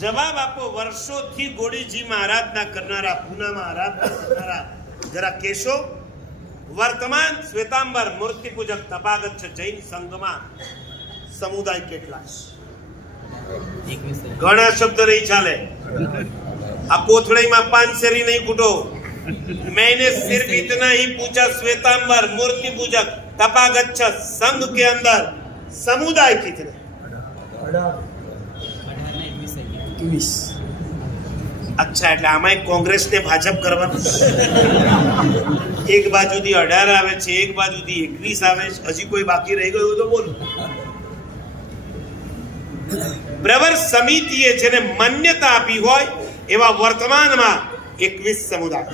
જવાબ આપો. વર્ષોથી ગોડીજીમાં આરાધના કરનારા, પૂનામાં આરાધના કરનારા જરા કહેશો. વર્તમાન શ્વેતાંબર મૂર્તિ પૂજક તપાગત જૈન સંઘમાં સમુદાય કેટલા છે? ઘણા શબ્દ નહીં ચાલે. આ કોથળીમાં 5 શેરી નહીં કૂટો. मैंने सिर्फ इतना ही पूछा, श्वेतांबर मूर्ति पूजक तपागच्छ संघ के अंदर समुदाय कितने? 21. अच्छा, એટલે આમાં કોંગ્રેસ ને ભાજપ કરવાનું. એક બાજુથી 18 આવે છે, એક બાજુથી 21 આવે છે. હજી કોઈ બાકી રહી ગયું તો બોલો. પ્રવર સમિતિએ જેને માન્યતા આપી હોય એવા વર્તમાનમાં 21 સમુદાય.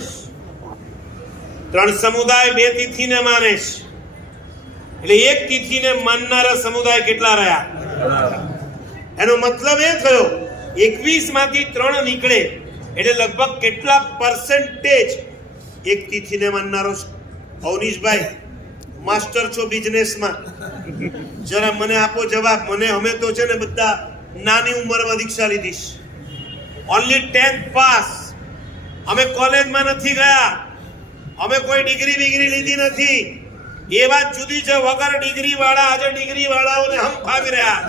3 સમુદાય 2 તિથિને માને છે, એટલે 1 તિથિને માનનારા સમુદાય કેટલા રહ્યા? એનો મતલબ એ થયો 21 માંથી 3 નીકળે એટલે લગભગ કેટલા પરસેન્ટેજ 1 તિથિને માનનારો? અવનીશભાઈ માસ્ટર છો બિઝનેસમાં, જરા મને આપો જવાબ. અમે તો છે ને બધા નાની ઉંમરમાં દીક્ષા લીધી છે. Only 10th pass. અમે કોલેજમાં નથી ગયા, અમે કોઈ ડિગ્રી લીધી નથી. એ વાત જુદી છે. વગર ડિગ્રી વાળા આજે ડિગ્રી વાળાઓને હમ ભાગ રહ્યા.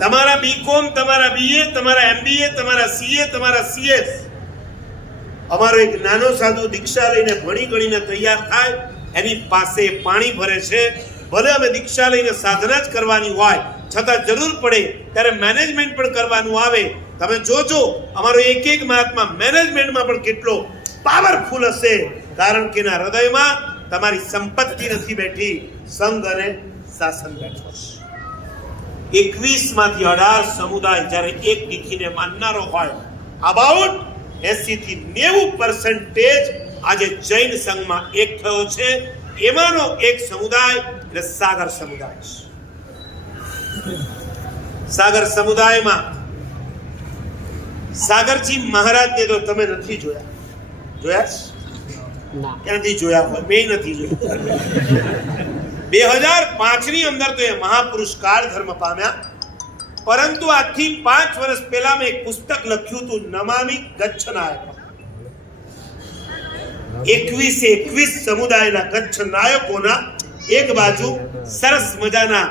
તમારા બીકોમ, તમારા બીએ, તમારા એમબીએ, તમારા સીએ, તમારા સીએસ. અમારો એક નાનો સાધુ દીક્ષા લઈને ભણી ગણીને તૈયાર થાય, એની પાસે પાણી ભરે છે. ભલે અમે દીક્ષા લઈને સાધના જ કરવાની હોય, છતાં જરૂર પડે ત્યારે મેનેજમેન્ટ પણ કરવાનું આવે. તમે જોજો અમારો એક મહાત્મા મેનેજમેન્ટમાં પણ કેટલો પાવરફુલ હશે, કારણ કે એના હૃદયમાં તમારી સંપત્તિ નથી બેઠી, સંઘ અને શાસન બેઠો છે. 21 માંથી 18 સમુદાય જ્યારે 1 તિથિને માનનારો હોય, અબાઉટ 80 થી 90% આજે જૈન સંઘમાં એક થયો છે. એમાંનો એક સમુદાય એટલે સાગર સમુદાય છે. સાગર સમુદાયમાં સાગરજી મહારાજને તો તમે નથી જોયા. જોયા? ક્યાંથી જોયા હોય? મેં નથી જોયા. 2005 ની અંદર તો એ મહાપુરુષ કાળ ધર્મ પામ્યા, પરંતુ આજથી 5 વર્ષ પહેલા મેં એક પુસ્તક લખ્યું હતું, નમામિ ગચ્છ નાયક. 21 સમુદાયના કચ્છ નાયકોના એક બાજુ સરસ મજાના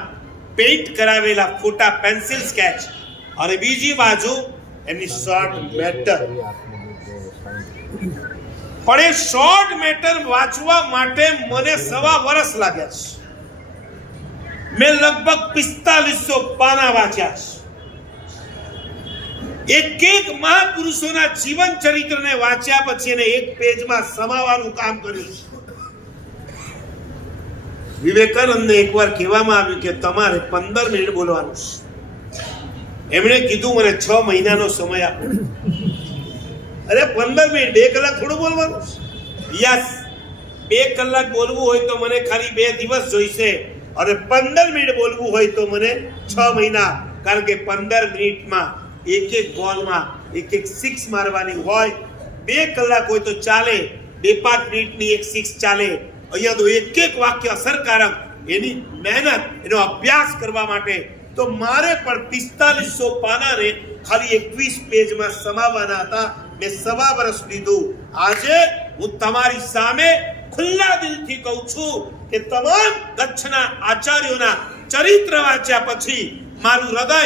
પેઇન્ટ કરાવેલા ફોટા, પેન્સિલ સ્કેચ, અને બીજી બાજુ એમની શોર્ટ મેટર. પણ એ શોર્ટ મેટર વાંચવા માટે મને 1.25 વર્ષ લાગ્યા છે. મેં લગભગ 4500 પાના વાંચ્યા છે. એક મહાપુરુષોના જીવન ચરિત્રને વાંચ્યા પછી એને એક પેજમાં સમાવવાનું કામ કર્યું છે. વિવેકાનંદને એકવાર કહેવામાં આવ્યું કે તમારે 15 મિનિટ બોલવાનું છે. એમણે કીધું મને 6 મહિનાનો સમય આપો. અરે 15 મિનિટ, 2 કલાક થોડું બોલવાનું છે? યસ, 2 કલાક બોલવું હોય તો મને ખાલી 2 દિવસ જોઈશે, અને 15 મિનિટ બોલવું હોય તો મને 6 મહિના, કારણ કે 15 મિનિટમાં એક બોલમાં એક સિક્સ મારવાની હોય. 2 કલાક હોય તો ચાલે, 2-5 મિનિટની એક સિક્સ ચાલે. અહીંયા તો એક વાક્ય અસરકારક, એની મહેનત, એનો અભ્યાસ કરવા માટે તો મારે પણ 4500 પાનાને ખાલી 21 પેજમાં સમાવવાના હતા. મેં 1.25 વર્ષ લીધું. આજે હું તમારી સામે ખુલ્લા દિલથી કહું છું કે તમામ કચ્છના આચાર્યોના ચરિત્ર વાંચ્યા પછી મારું હૃદય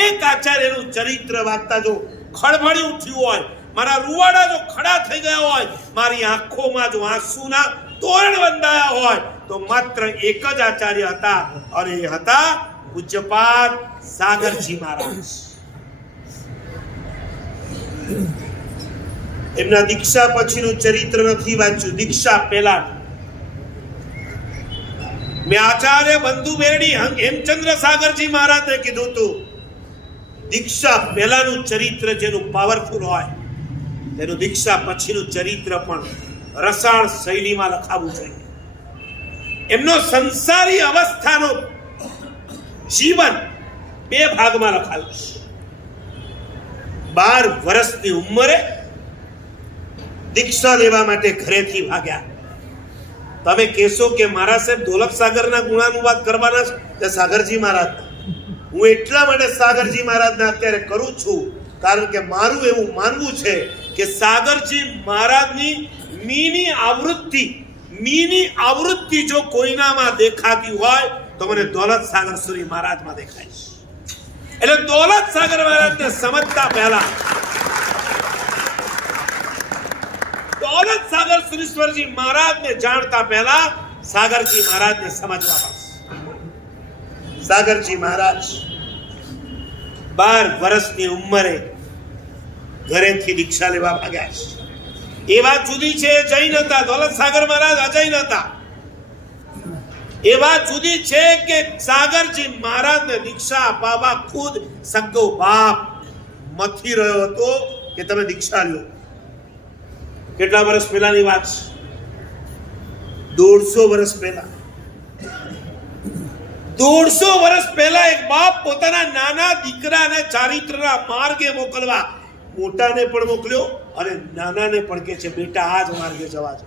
એક આચાર્યનું ચરિત્ર વાંચતા જો ખળભળી ઉઠ્યું હોય, મારા રૂવાડા જો ખડા થઈ ગયા હોય, મારી આંખોમાં જો આંસુના તોરણ બંધાયા હોય, તો માત્ર એક જ આચાર્ય હતા, અને એ હતા પૂજ્યપાદ સાગરજી મહારાજ. એમના દીક્ષા પછીનું ચરિત્ર નથી વાંચ્યું, દીક્ષા પહેલા. મેં આચાર્ય બંધુ બેરડી હેમચંદ્ર સાગરજી મહારાજને કીધું હતું, દીક્ષા પહેલાનું ચરિત્ર જેનું પાવરફુલ હોય, તેનું દીક્ષા પછીનું ચરિત્ર પણ રસાળ શૈલીમાં લખાવવું જોઈએ. એમનો સંસારી અવસ્થાનો જીવન 2 ભાગમાં લખાયું છે. 12 વર્ષની ઉંમરે દીક્ષા લેવા માટે ઘરેથી ભાગ્યા. તમે કહેશો કે મારા સાહેબ દોલત સાગરના ગુણાનુવાદ કરવાના છે, સાગરજી મહારાજ હું એટલા માટે સાગરજી મહારાજને અત્યારે કરું છું કારણ કે મારું એવું માનવું છે કે સાગરજી મહારાજની મીની આવૃત્તિ જો કોઈનામાં દેખાતી હોય તો મને દોલત સાગર સુરી મહારાજમાં દેખાય છે. એટલે દોલત સાગર મહારાજને સમજતા પહેલા દોલત સાગર સુરેશ્વરજી મહારાજને જાણતા પહેલા સાગરજી મહારાજને સમજવા પડશે. સાગરજી મહારાજ 12 વર્ષની ઉંમરે ઘરેથી દીક્ષા લેવા ભાગ્યા છે. એ વાત જુદી છે, જૈન હતા. દોલત સાગર મહારાજ અજૈન હતા. એ વાત જુદી છે કે સાગરજી મહારાજને દીક્ષા અપાવવા ખુદ સગો બાપ મથી રહ્યો હતો કે તમે દીક્ષા લો. કેટલા વર્ષ પહેલાની વાત છે? 150 વર્ષ પહેલા. 150 વર્ષ પહેલા એક બાપ પોતાના નાના દીકરાને ચારિત્રના માર્ગે મોકલવા મોટાને પણ મોકલ્યો અને નાનાને પણ કહે છે બેટા આ જ માર્ગે જવા દો.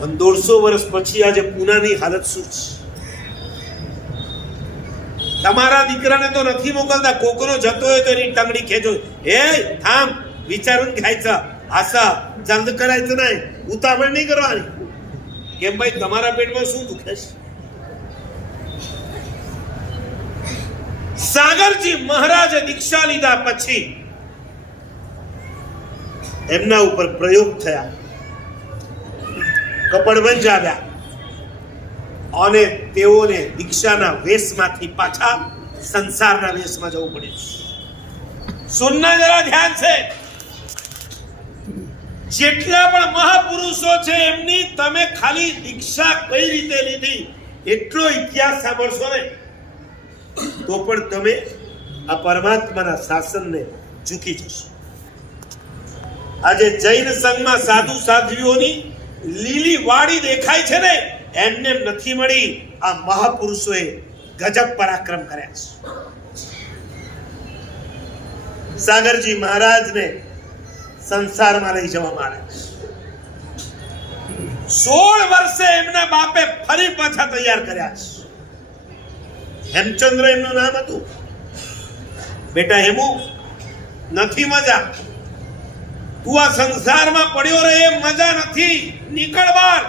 150 વર્ષ પછી આજે પૂનાની હાલત શું છે? તમારા દીકરાને તો નથી મોકલતા. કોકરો જતો હોય તો એની ટંગડી ખેંચો, હે થામ, વિચાरून घ्यायचं, असं જલ્દ કરાयचं નહીં, ઉતાવળ નહીં કરવાની. કેમ ભાઈ, તમારા પેટમાં શું દુખે છે? સાગરજી મહારાજે દીક્ષા લીધા પછી એમના ઉપર પ્રયોગ થયા, કપડવંજ આવ્યા અને તેઓને દીક્ષાના વેશમાંથી પાછા સંસારના વેશમાં જવું પડ્યું. સુનના જરા ધ્યાન છે. જેટલા પણ મહાપુરુષો છે એમની તમે ખાલી દીક્ષા કઈ રીતે લીધી એટલો ઇતિહાસ સાંભળશો ને તો પણ તમે આ પરમાત્માના શાસનને ઝૂકી જશો. આજે જૈન સંઘમાં સાધુ સાધ્વીઓની લીલી વાડી દેખાય છે ને, એમને નથી મળી. આ મહાપુરુષોએ ગજબ પરાક્રમ કર્યા છે. સાગરજી મહારાજને સંસારમાં લઈ જવામાં આવ્યા. 16 વર્ષે એમના બાપે ફરી પાછા તૈયાર કર્યા છે. હેમચંદ્ર એમનું નામ હતું. બેટા હેમુ, નથી મજા. તું આ સંસારમાં પડ્યો રહે એ મજા નથી, નીકળ બહાર.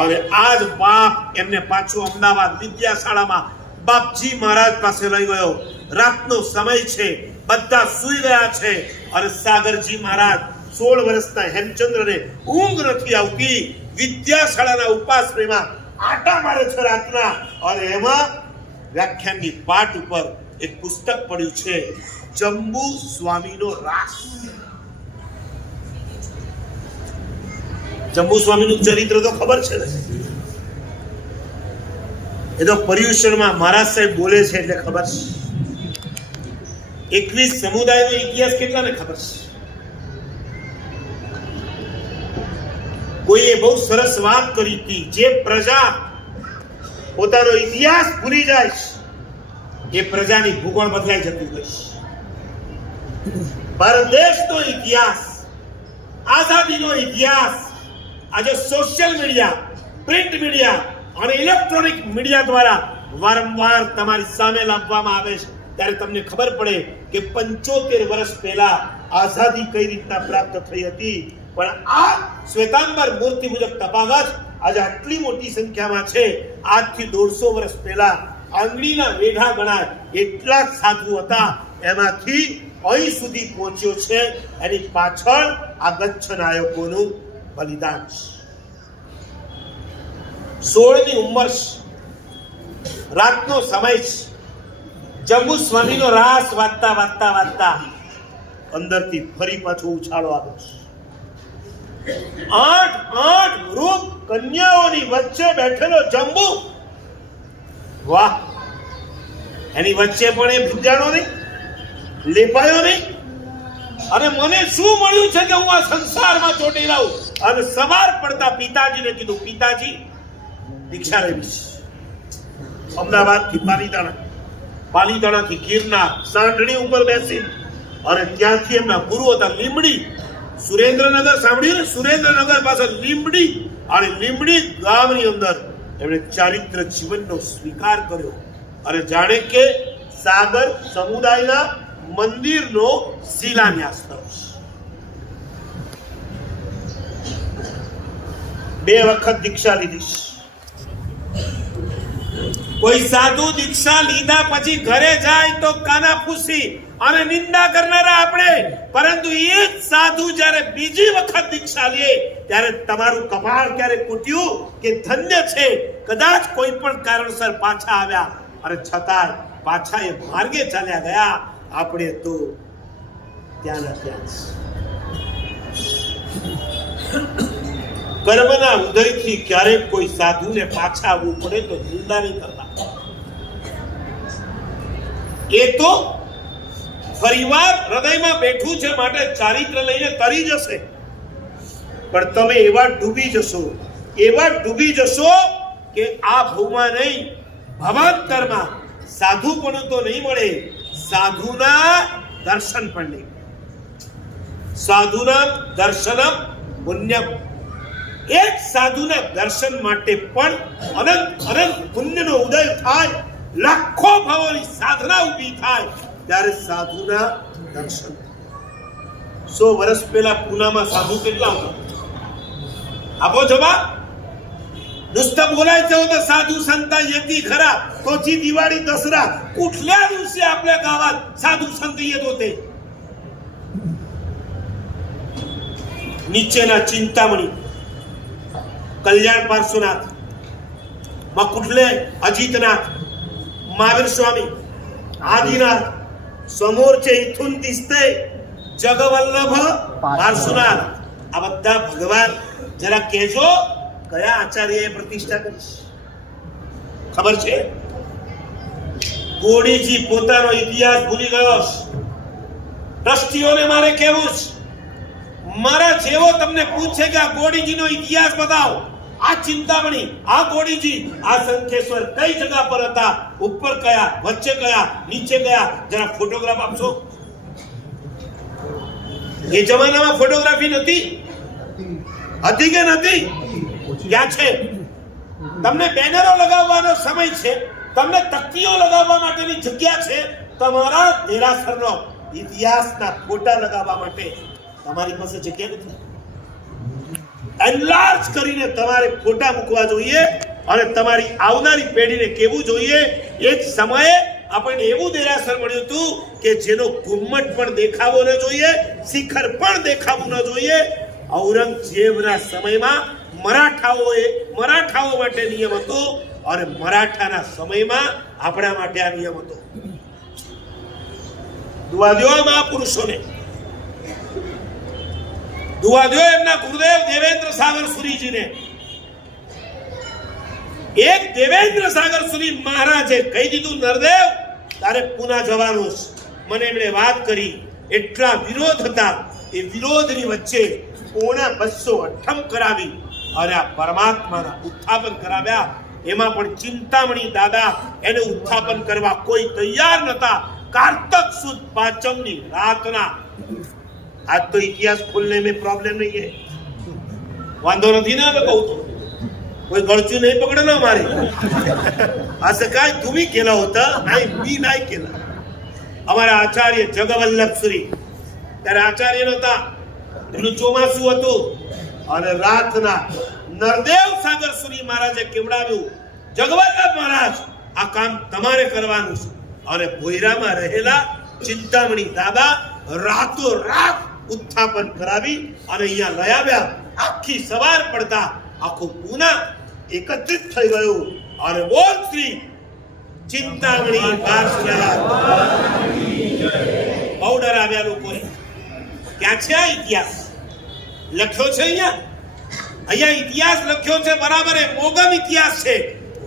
અને આજ બાપ એમને પાછું અમદાવાદ વિદ્યાશાળામાં બાપજી મહારાજ પાસે લઈ ગયો. રાતનો સમય છે, બધા સૂઈ ગયા છે અને સાગરજી મહારાજ 16 વર્ષના હેમચંદ્રને ઊંઘ નથી આવતી. વિદ્યાશાળાના ઉપાશ્રયમાં આટા મારે છે રાતના. અને એમાં વ્યાખ્યાનની પાટ ઉપર એક પુસ્તક પડ્યું છે, જંબુ સ્વામીનો રાસ. જંબુ સ્વામીનું ચરિત્ર તો ખબર છે ને, એ તો પર્યુષણમાં મહારાજ સાહેબ બોલે છે એટલે ખબર છે. 21 સમુદાયનો ઇતિહાસ કેટલાને ખબર છે? કોઈએ બહુ સરસ વાત કરી હતી, જે પ્રજા પોતાનો ઇતિહાસ ભૂલી જાય છે એ પ્રજાની ભૂગોળ બદલાઈ જતી હોય છે. ભારત દેશનો ઇતિહાસ, આઝાદીનો ઇતિહાસ આજે સોશિયલ મીડિયા, પ્રિન્ટ મીડિયા અને ઇલેક્ટ્રોનિક મીડિયા દ્વારા વારંવાર તમારી સામે લાવવામાં આવે છે ત્યારે તમને ખબર પડે કે 75 વર્ષ પહેલા આઝાદી કઈ રીતના પ્રાપ્ત થઈ હતી. પણ આ શ્વેતાંબર મૂર્તિ મુજબ તફાવત આજે આટલી મોટી સંખ્યામાં છે. આજથી 150 વર્ષ પહેલા આંગળીના વેઢા ગણાય એટલા જ સાધુ હતા, એમાંથી અહીં સુધી પહોંચ્યો છે. એની પાછળ આ ગચ્છ નાયકોનું બલિદાન છે. 16 ની ઉંમર છે, રાતનો સમય છે. જંબુ સ્વામીનો રાસ વાંચતા વાંચતા વાંચતા અંદરથી ફરી પાછો ઉછાળો આવ્યો છે. 8 રૂપ કન્યાઓની વચ્ચે બેઠેલો જંબુ, વાહ! એની વચ્ચે પણ એ ભીંજાણો નહીં, લેપાયો નહીં. અને મને શું મળ્યું છે કે હું આ સંસારમાં ચોટી રહું. અને સવાર પડતા પિતાજીને કીધું, પિતાજી દીક્ષા લેવી છે. અમદાવાદથી પાલીતાણાથી ગિરનાર સાંઢણી ઉપર બેસી અને ત્યાંથી એમના ગુરુ હતા લીમડી, સુરેન્દ્રનગર સાંભળ્યું ને? સુરેન્દ્રનગર પાસે લીમડી, અને લીમડી ગામની અંદર એમણે ચારિત્ર જીવનનો સ્વીકાર કર્યો અને જાણે કે સાગર સમુદાયના મંદિરનો શિલાન્યાસ કર્યો. 2 વખત દીક્ષા લીધી. કોઈ સાધુ દીક્ષા લીધા પછી ઘરે જાય તો કાનાફૂસી અને નિંદા કરનારા આપણે, પરંતુ એ જ સાધુ જ્યારે બીજી વખત દીક્ષા લે ત્યારે તમારું કપાળ ક્યારે કૂટ્યું કે ધન્ય છે કદાચ કોઈ પણ કારણસર પાછા આવ્યા અને છતાંય પાછા એ માર્ગે ચાલ્યા ગયા. આપણે તો ત્યાંના ત્યાં કર્મના ઉદયથી ક્યારેક કોઈ સાધુને પાછા આવવું પડે તો નિંદા નહીં કરતા. એ તો ફરીવાર હૃદયમાં બેઠું છે માટે ચારિત્ર લઈને તરી જશે, પણ તમે એવા ડૂબી જશો કે આ ભવમાં નહીં ભવાંતરમાં સાધુપણું તો નહીં મળે, સાધુના દર્શન પણ નહીં. સાધુના દર્શનમ પુણ્યમ. એક સાધુના દર્શન માટે પણ અનંત પુણ્યનો ઉદય થાય, લાખો ભાવોની સાધના ઊભી થાય ત્યારે સાધુના દર્શન. 100 વર્ષ પહેલા પૂનામાં સાધુ કેટલા હતા? આપો જવાબ. नुसतं बोलायचं होतं साधू संत येती खरा, तोची दिवाळी दसरा कुठल्या दिवशी आपल्या गावात साधू संत येत होते? નીચેના ચિંતામણી, कल्याण पार्श्वनाथ, मग कुठले अजितनाथ, महावीर स्वामी, आदिनाथ, समोरचे इथून दिसते जगवल्लभ पार्श्वनाथ. આ બધા ભગવાન જરા કહેજો કયા આચાર્યએ પ્રતિષ્ઠા કરી? ખબર છે? ગોડીજી પોતાનો ઇતિહાસ ભૂલી ગયો. ટ્રસ્ટીઓને મારે કહેવું છે, મારા જેવો તમને પૂછે કે આ ગોડીજીનો ઇતિહાસ બતાવો, આ ચિંતામણી, આ ગોડીજી, આ શંખેશ્વર કઈ જગ્યા પર હતા, ઉપર કયા, વચ્ચે કયા, નીચે કયા, જરા ફોટોગ્રાફ આપશો. એ જમાનામાં ફોટોગ્રાફી નથી કે નથી? ક્યાં છે? તમને બેનરો લગાવવાનો સમય છે, તમને તકતીઓ લગાવવા માટેની જગ્યા છે, તમારા દેરાસરનો ઇતિહાસના ફોટા લગાવવા માટે તમારી પાસે જગ્યા નથી. એનલાર્જ કરીને તમારે ફોટા મૂકવા જોઈએ અને તમારી આવનારી પેઢીને કહેવું જોઈએ એક સમયે આપણને એવું દેરાસર મળ્યું હતું કે જેનો ઘુમ્મટ પણ દેખાવો ન જોઈએ, શિખર પણ દેખાવું ન જોઈએ. ઔરંગઝેબના સમયમાં મરાઠાઓ માટે નિયમ હતો અને મરાઠાના સમયમાં આપણા માટે આ નિયમ હતો. દુઆ દો આ મહાપુરુષોને, દુઆ દો એમના ગુરુદેવ દેવેન્દ્ર સાગર સુરીજીને. એક દેવેન્દ્ર સાગર સુરી મહારાજે કહી દીધું, નરદેવ તારે પુના જવાનું છે. મને એમણે વાત કરી, એટલા વિરોધ હતા, એ વિરોધની વચ્ચે 250 અઠ્ઠમ કરાવી અને આ પરમાત્માના ઉત્થાપન કરાવ્યા. એમાં પણ ચિંતામણી દાદા એને ઉત્થાપન કરવા કોઈ તૈયાર નતા. कार्तक सुद पाचमनी रातना. आज तो इतिहास खोलने में प्रॉब्लम नहीं है, वांधो नहीं ना. मैं कहूं तो कोई गळचू नहीं पकड़े ना हमारे. असं काय तुम्ही केलं होतं? नाही, मी नाही केलं. અમારા આચાર્ય જગવલ્લભ શ્રી ત્યારે આચાર્ય નહોતા, એનું ચોમાસું હતું અને રાતના નરદેવ સાગર શ્રી મહારાજે કેવડાવ્યું, જગવલ્લભ મહારાજ આ કામ તમારે કરવાનું છે. અને ભોયરામાં રહેલા ચિંતામણી દાદા રાતો રાત ઉત્થાપન કરાવી અને અહીંયા લઈ આવ્યા. આખી સવાર પડતા આખું પૂના એકત્રિત થઈ ગયું અને બોલ શ્રી ચિંતામણી બહુ ડરાવ્યા લોકોએ. ક્યાં છે આ ઇતિહાસ? લખ્યો છે અહીંયા ઇતિહાસ લખ્યો છે બરાબર, એ મોગમ ઇતિહાસ છે.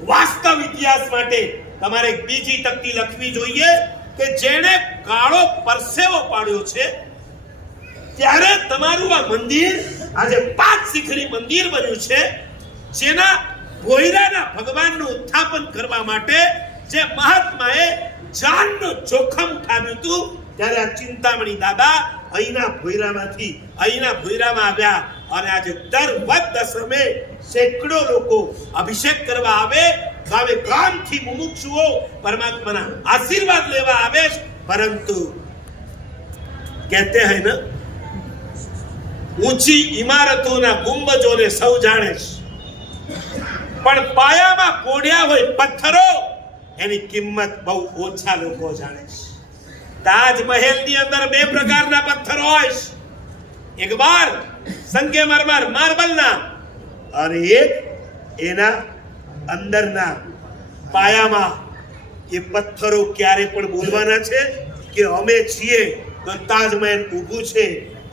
વાસ્તવ ઇતિહાસ માટે તમારે એક બીજી તકતી લખવી જોઈએ કે જેણે કાળો પરસેવો પાડ્યો છે ત્યારે તમારું આ મંદિર આજે 5 શિખરી મંદિર બન્યું છે, જેના ભોયરાના ભગવાનનું ઉત્થાપન કરવા માટે જે મહાત્માએ જાનનું જોખમ ઉઠાવ્યું હતું ત્યારે આ ચિંતામણી દાદા અહીંના ભોયરામાંથી અહીંના ભોયરામાં આવ્યા અને આજે દર વદ દસમે સેંકડો લોકો અભિષેક કરવા આવે, ગામે ગામથી મુમુક્ષુઓ પરમાત્માના આશીર્વાદ લેવા આવે છે. પરંતુ કહેતે હૈ ને, ઊંચી ઇમારતોના ગુંબજોને સૌ જાણે છે, પણ પાયામાં પોડ્યા હોય પથ્થરો એની કિંમત બહુ ઓછા લોકો જાણે છે. તાજમહેલ ની અંદર બે પ્રકારના પથ્થરો હોય છે, એક બાર સંગેમરમર માર્બલના અને એક એના અંદરના પાયામાં. એ પથ્થરો ક્યારે પણ બોલવાના છે કે અમે છીએ તો તાજમહેલ ઊભું છે,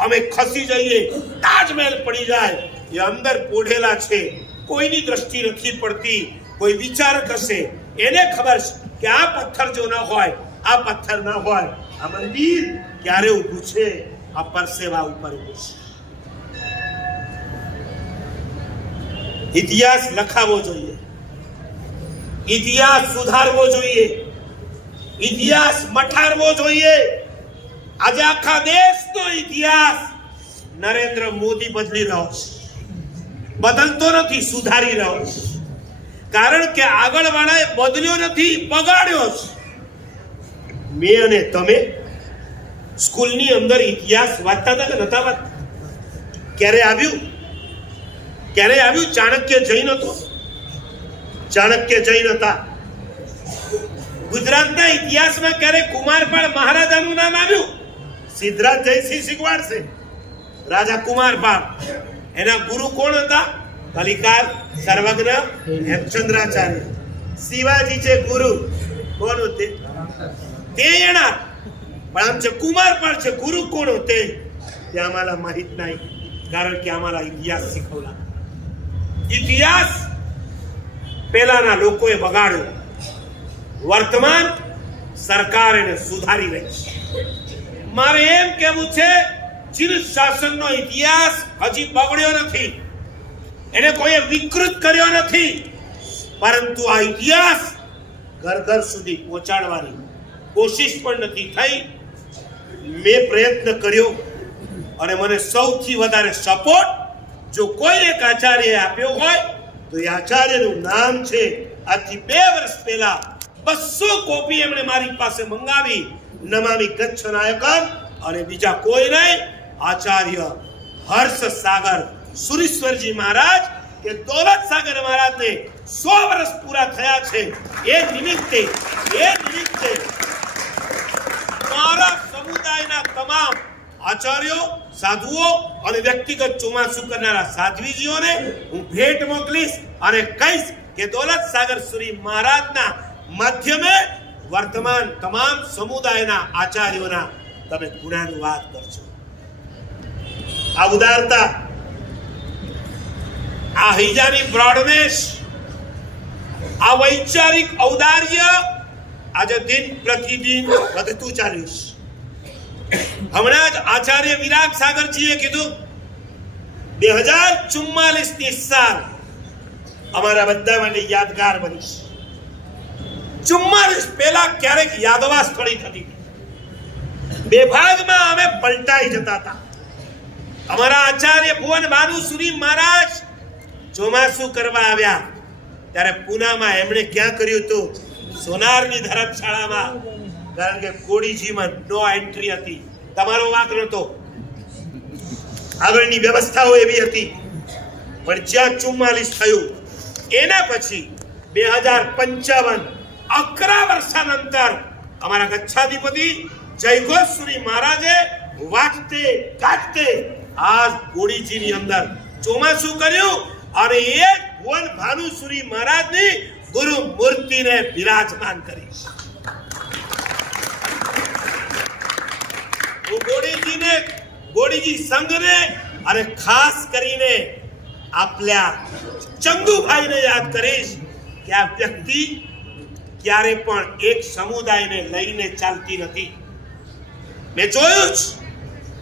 અમે ખસી જઈએ તાજમહેલ પડી જાય. એ અંદર પોઢેલા છે, કોઈની દ્રષ્ટિ નથી પડતી. કોઈ વિચારક હશે એને ખબર છે કે આ પથ્થર જો ન હોય, આ પથ્થર ન હોય, આ મંદિર ક્યારે ઊભું છે? આ પરસેવા ઉપર ઊભું છે. ઇતિહાસ લખાવો જોઈએ, ઇતિહાસ સુધારવો જોઈએ, ઇતિહાસ મઠારવો જોઈએ. આજે આખા દેશનો ઇતિહાસ નરેન્દ્ર મોદી બદલી રહ્યો છે, બદલતો નથી, સુધારી રહ્યો છે. કારણ કે આગળ વાળાએ બદલ્યો નથી, બગાડ્યો છે. મેં અને તમે સ્કૂલની અંદર ઇતિહાસ વાંચતા હતા કે નતા વાંચતા? ક્યારે આવ્યું ચાણક્ય જૈન હતો, ચાણક્ય જૈન હતા. ગુજરાતના ઇતિહાસમાં ક્યારે કુમારપાળ મહારાજાનું નામ આવ્યું? સિદ્ધરાજ જયસિંહ શીખવાડશે. રાજા કુમારપાળ, એના ગુરુ કોણ હતા? કલિકાર સર્વજ્ઞ હેમચંદ્રાચાર્ય. શિવાજી છે ગુરુ, કોણ હોતે? તે એના. પણ આમ છે કુમારપાળ છે, ગુરુ કોણ હોતે? તે આम्हाला माहित नाही, કારણ કે આम्हाला ઇતિહાસ શીખવલા. ઇતિહાસ પેલાના લોકોએ બગાડ્યો, વર્તમાન સરકાર એને સુધારી રહી છે. મારે એમ કહેવું છે, ચીન શાસનનો ઇતિહાસ હજી બગડ્યો નથી, એને કોઈએ વિકૃત કર્યો નથી, પરંતુ આ ઇતિહાસ ઘર ઘર સુધી પહોંચાડવાની કોશિશ પણ નથી થઈ. મેં પ્રયત્ન કર્યો અને મને સૌથી વધારે સપોર્ટ જો કોઈ એક આચાર્યએ આપ્યો હોય તો એ આચાર્યનું નામ છે, આજથી 2 વર્ષ પહેલા 200 કોપી એમણે મારી પાસે મંગાવી, નમામિ કચ્છ નાયકન. અને બીજા કોઈ નહીં, આચાર્ય હર્ષ સાગર સુરેશ્વરજી મહારાજ કે દौलत સાગર મહારાજને 100 વર્ષ પૂરા થયા છે. એ નિમિત્તે મારા સમુદાયના તમામ આચાર્યો, સાધુઓ અને વ્યક્તિગત ચોમાસું કરનારા સાધ્વીજીઓને હું ભેટ મોકલીશ અને કહીશ કે દौलत સાગર સુરી મહારાજના માધ્યમે વર્તમાન તમામ સમુદાયના આચાર્યોના તમે ગુણાનુવાદ કરજો. આ ઉદારતા, આ હૈયાની બ્રોડનેસ, આ વૈચારિક ઔદાર્ય આજે દિન પ્રતિદિન વધતું ચાલ્યું છે. હમણાં જ આચાર્ય વિરાગ સાગરજીએ કીધું 2044ની સાલ અમારા બધા માટે યાદગાર બની છે. 44 પહેલા ક્યારેક યાદવા સ્થળી થતી, બે ભાગમાં અમે પલટાઈ જતા હતા. અમારા આચાર્ય ભુવન ભાનુસુરી મહારાજ ચોમાસું કરવા આવ્યા ત્યારે પૂનામાં એમણે ક્યાં કર્યું હતું? સોનારની ધર્મશાળામાં. કારણ કે કોડીજીમાં નો એન્ટ્રી હતી, તમારો વાંક નતો, આગળની વ્યવસ્થાઓ એવી હતી. પણ જ્યાં 44 થયું એના પછી 2055 11 વર્ષાનંતર અમારા ગચ્છાધિપતિ જયઘોષશ્રી મહારાજે વાગતે ગાજતે આ કોડીજીની અંદર ચોમાસું કર્યું અને એ ભુવન ભાનુસુરી મહારાજની ગુરુ મૂર્તિને બિરાજમાન કરી. હું ગોડીજી સંઘને અને ખાસ કરીને આપल्या ચંદુભાઈને યાદ કરીશ કે આ વ્યક્તિ ક્યારે પણ એક સમુદાયને લઈને ચાલતી નથી. મેં જોયું જ,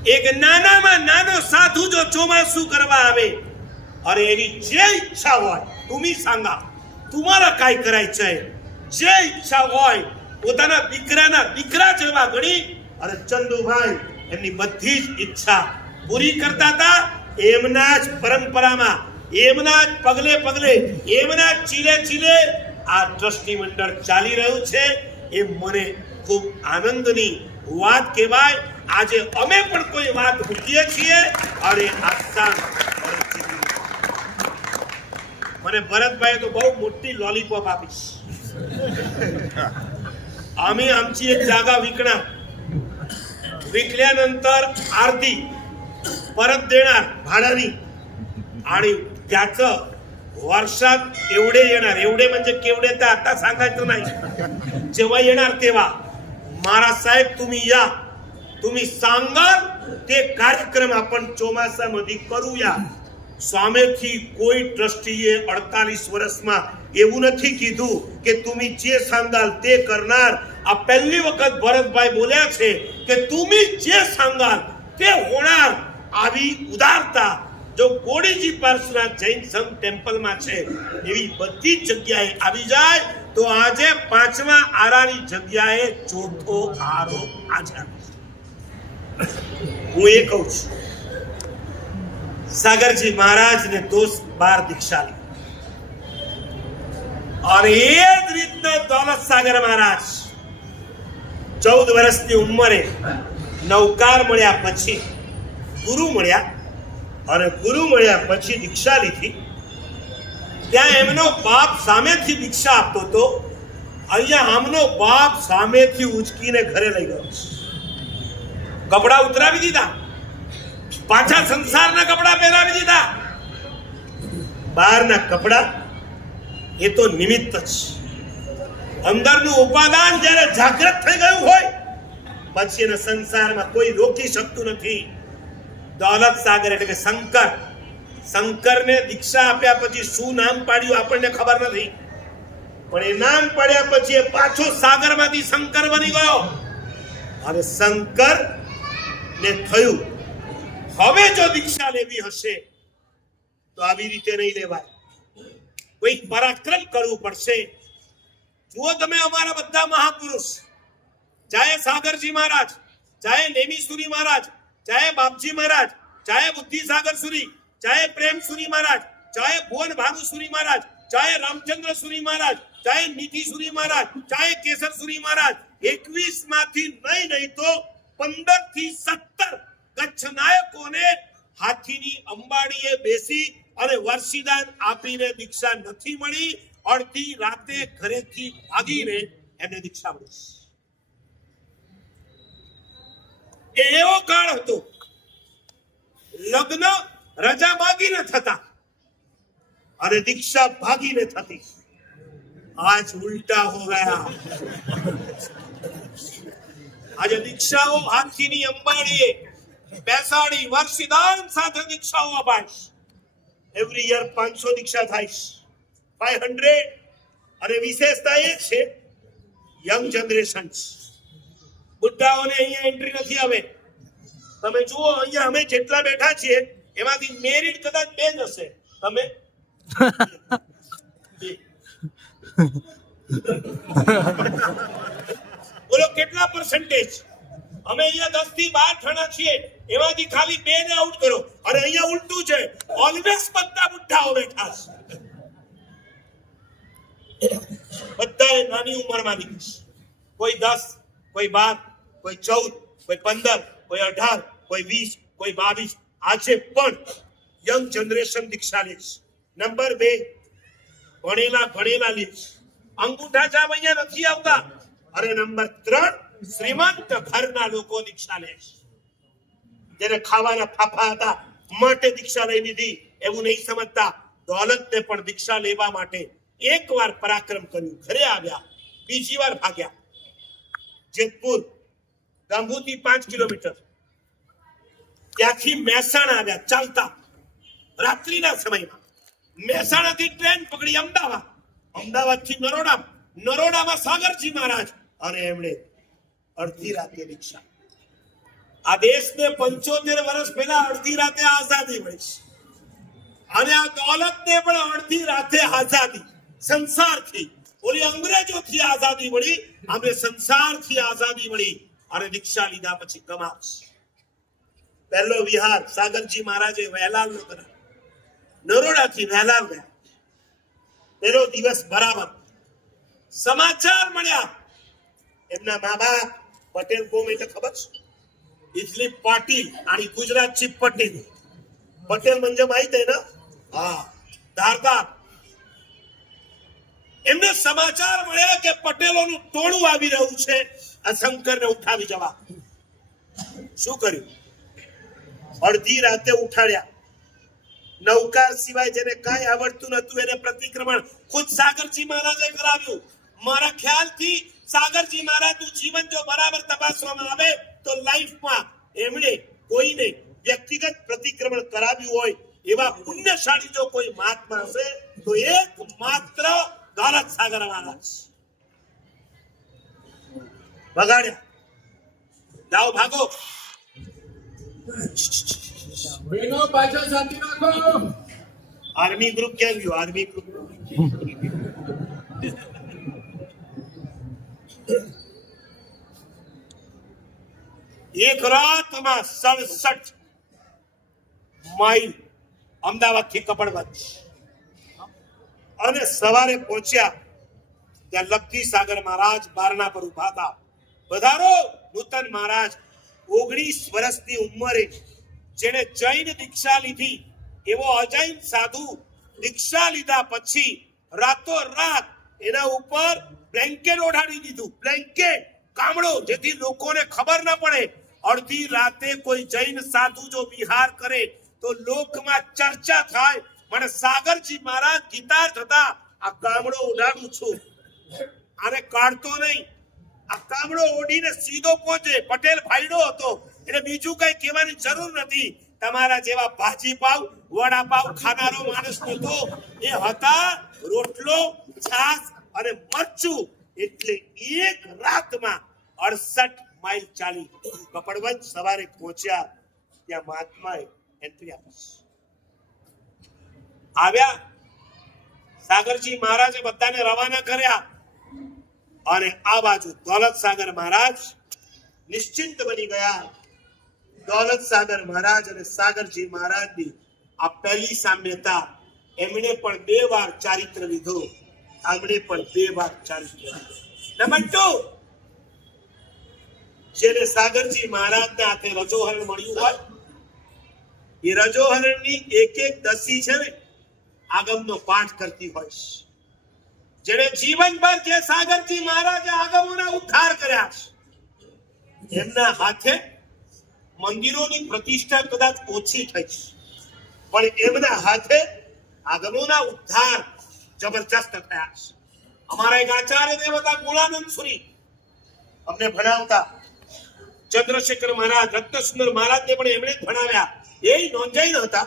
એક નાનામાં નાનો સાધુ જો ચોમાસું કરવા આવે અને એની જે ઈચ્છા હોય, तुम्ही सांगा तुम्हाला काय करायचंय, જે ઈચ્છા હોય પોતાના દીકરાના દીકરા જેવા ગણી અને ચંદુભાઈ એમની બધી જ ઈચ્છા પૂરી કરતા હતા. એમના જ પરંપરામાં, એમના જ પગલે પગલે, એમના જ ચીલે ચીલે આ ટ્રસ્ટી મંડળ ચાલી રહ્યું છે. એ મને ખૂબ આનંદની વાત કહેવાય. આજે અમે પણ કોઈ વાત મૂકીએ છીએ અને આસ્થાન મને ભરતભાઈ તો બહુ મોટી લોલીપોપ આપીશ. आम्ही आमची एक जागा विकणार, विकल्यानंतर अर्धी परत देणार भाड्याने आणि त्याचं वर्षात एवढे येणार. एवढे म्हणजे केवढे ते आता सांगायचं नाही, जेव्हा येणार तेव्हा महाराज साहेब तुम्ही या, तुम्ही सांगाल ते कार्यक्रम आपण ચોમાસાमध्ये करूया. સામેથી કોઈ ટ્રસ્ટીએ 48 વર્ષમાં એવું નથી કીધું કે તમે જે सांगाल તે કરનાર. આ પહેલી વખત ભરતભાઈ બોલ્યા છે કે તમે જે सांगाल તે હોणार. આવી ઉદારતા જો કોડીજી પાર્શ્વનાથ જૈન સંઘ ટેમ્પલમાં છે એવી બધી જગ્યાએ આવી જાય તો આજે પાંચમા આરાની જગ્યાએ ચોથો આરો આજે હું એ કહું છું. सागरजी महाराज ने 12 दीक्षा ली और ये रीतना दौलत सागर महाराज 14 વર્ષની ઉંમરે નૌકાર મળ્યા પછી ગુરુ મળ્યા અને ગુરુ મળ્યા પછી દીક્ષા લીધી. ત્યાં એમનો બાપ સામેથી દીક્ષા આપતો હતો. અહીંયા આમનો બાપ સામેથી ઉચકીને ઘરે લઈ ગયો. કપડા ઉતરાવી દીધા, પાછા સંસારના કપડા પહેરાવી દીધા. બહારના કપડા એ તો નિમિત્ત જ. અંદરનું ઉપાદાન જ્યારે જાગૃત થઈ ગયું હોય પછી એને સંસારમાં કોઈ રોકી શકતું નથી. દौलत સાગર એટલે કે શંકર, શંકરને દીક્ષા આપ્યા પછી શું નામ પાડ્યું આપણને ખબર નથી, પણ એ નામ પાડ્યા પછી એ પાછો સાગરમાંથી શંકર બની ગયો. અને શંકર ને થયું હવે જો દીક્ષા લેવી હશે તો આવી રીતે નહીં લેવાય, કોઈ પરાક્રમ કરવું પડશે. જુઓ તમે અમારા બધા મહાપુરુષ, ચાહે સાગરજી महाराज, चाहे नेमीसुरी महाराज, चाहे बापजी महाराज, चाहे बुद्धिसागर सुरी, चाहे प्रेम सुरी महाराज, चाहे भुवन भानुसुरी महाराज, चाहे रामचंद्र सुरी महाराज, चाहे निधि सुरी महाराज, चाहे केसर सुरी महाराज, 21 માંથી નહીં તો 15 થી 17 કચ્છ નાયકોને હાથીની અંબાડીએ બેસી અને વર્ષીદાન આપીને દીક્ષા નથી મળી. અડધી રાતે ઘરેથી ભાગીને એમને દીક્ષા મળી. એવો કાળ હતો, લગ્ન રજા માગીને થતા અને દીક્ષા ભાગીને થતી. આજ ઉલટા હો ગયા. આજે દીક્ષાઓ હાથીની અંબાડીએ બેસાડી વર્ષીદાન સાથે દીક્ષાઓ અપાય. એવરી યર 500 દીક્ષા થાય, 500. અને વિશેષતા એ છે યંગ જનરેશન, બુદ્ધાઓને અહીંયા એન્ટ્રી નથી આવે. તમે જુઓ અહીંયા અમે જેટલા બેઠા છીએ એમાંથી મેરિટ કદાચ 2 જ હશે. તમે બોલો કેટલા પરસેન્ટેજ? અમે અહીંયા 10 થી 12 ઠણા છીએ, એમાંથી ખાલી 2 ને આઉટ કરો. અને અહીંયા ઉલટું છે, ઓલવેઝ બધા બુદ્ધાઓ બેઠા છે. બધાએ નાની ઉંમરમાં દીક્ષા, કોઈ 10, કોઈ 12, કોઈ 14, કોઈ 15, કોઈ 18, કોઈ 20, કોઈ 22. આજે પણ યંગ જનરેશન દીક્ષા લે છે. નંબર 2, ભણેલા ગણેલા લે છે. અંગૂઠા છાપ અહીંયા નથી આવતા. અને નંબર 3, શ્રીમંત ઘરના લોકો દીક્ષા લે છે. જેને ખાવાના ફાફા હતા માટે દીક્ષા લઈ લીધી એવું નહીં સમજતા. દौलतને પણ દીક્ષા લેવા માટે એકવાર પરાક્રમ કર્યું, ઘરે આવ્યા, બીજી વાર ભાગ્યા. જેતપુર ગાંભુથી 5 કિલોમીટર, ત્યાંથી મહેસાણા આવ્યા ચાલતા રાત્રિના સમયમાં. મહેસાણાથી ટ્રેન પકડી અમદાવાદ, અમદાવાદથી નરોડા, નરોડામાં સાગરજી મહારાજ અને એમણે અડધી રાતે દીક્ષા. આ દેશને 75 વર્ષ પહેલા અડધી રાતે આઝાદી મળી અને આ દौलतને પણ અડધી રાતે આઝાદી સંસારથી, ઓલી અંગ્રેજોથી આઝાદી મળી, અમને સંસારથી આઝાદી મળી. અને દીક્ષા લીધા પછી કમાલ. પહેલો વિહાર સાગરજી મહારાજે વહેલાલ નો કર્યો. નરોડાથી વહેલાલ ગયા. પેલો દિવસ બરાબર સમાચાર મળ્યા. એમના મા બાપ પટેલ કોમ એટલે ખબર છે? इथली पाटील आणि गुजरातची पटेल. पटेल म्हणजे माहित आहे ना? हा, धारदार. એમને સમાચાર મળ્યા કે પટેલોનું ટોળું આવી રહ્યું છે, આ શંકરને ઉઠાવી જવા. શું કર્યું? અડધી રાતે ઉઠાડ્યા. નૌકાર સિવાય જેને કાંઈ આવડતું નતું એને પ્રતિક્રમણ ખુદ સાગરજી મહારાજે કરાવ્યું. મારા ખ્યાલથી સાગરજી મહારાજનું જીવન જો બરાબર તપાસવામાં આવે તો લાઈફમાં એમણે કોઈને વ્યક્તિગત પ્રતિક્રમણ કરાવ્યું હોય એવા પુણ્યશાળી જો કોઈ મહાત્મા હશે તો એક માત્ર દોલત સાગર મહારાજ. બગાડ્યા. જાઓ ભાગો. બેનો પાછળ શાંતિ રાખો. આર્મી ગ્રુપ ક્યાં ગયું? આર્મી ગ્રુપ એક રાતમાં 67 માઇલ અમદાવાદ થી કપડવંજ અને સવારે પહોંચ્યા ત્યાં લક્કી સાગર મહારાજ બારણા પર ઉભા હતા. વધારો નૂતન મહારાજ 19 વર્ષની ઉંમરે જેને જૈન દીક્ષા લીધી એવો અજૈન સાધુ દીક્ષા લીધા પછી રાતોરાત એના ઉપર બ્લેન્કેટ ઓઢાડી દીધું. બ્લેન્કેટ કામળો, જેથી લોકોને ખબર ન પડે. અડધી રાતે કોઈ જૈન સાધુ જો વિહાર કરે તો લોકમાં ચર્ચા થાય. મને સાગરજી મહારાજ ગીતાર થતા આ કામળો ઓઢાડું છું, આને કાઢતો નહીં. આ કામળો ઓઢીને સીધો પહોંચે. પટેલ ભાઈડો હતો એટલે બીજું કઈ કહેવાની જરૂર નથી. તમારા જેવા ભાજી પાવ વડાપાવ ખાનારો માણસ નતો, એ હતા રોટલો, છાસ અને મરચું. એટલે એક રાતમાં 68 માઇલ ચાલી કપડવંજ સવારે પહોંચ્યા. ત્યાં મહાત્માએ એન્ટ્રી આપી. આવ્યા. સાગરજી મહારાજે બધાને રવાના કર્યા અને આ બાજુ દોલત સાગર મહારાજ નિશ્ચિંત બની ગયા. દોલત સાગર મહારાજ અને સાગરજી મહારાજની આ પહેલી સામ્યતા. એમણે પણ 2 વાર ચારિત્ર લીધો, આમણે પણ 2 વાર ચારિત્ર લીધો. નંબર 2, જેને સાગરજી મહારાજના હાથે રજોહરણ મળ્યું હોય એ રજોહરણની એક એક દસી છે ને આગમનો પાઠ કરતી હોય. જેને જીવનભર જે સાગરજી મહારાજે આગમોના ઉદ્ધાર કર્યા છે એમના હાથે મંદિરોની પ્રતિષ્ઠા કદાચ ઓછી થઈ છે, પણ એમના હાથે આગમોના ઉદ્ધાર જબરજસ્ત થયા છે. અમારા એક આચાર્ય દેવ હતા ગુણાનંદ સુરી, અમને ભણાવતા. ચંદ્રશેખર મહારાજ, રત્નસુંદર મહારાજને પણ એમણે જ ભણાવ્યા. એ નોંધાઈ હતા,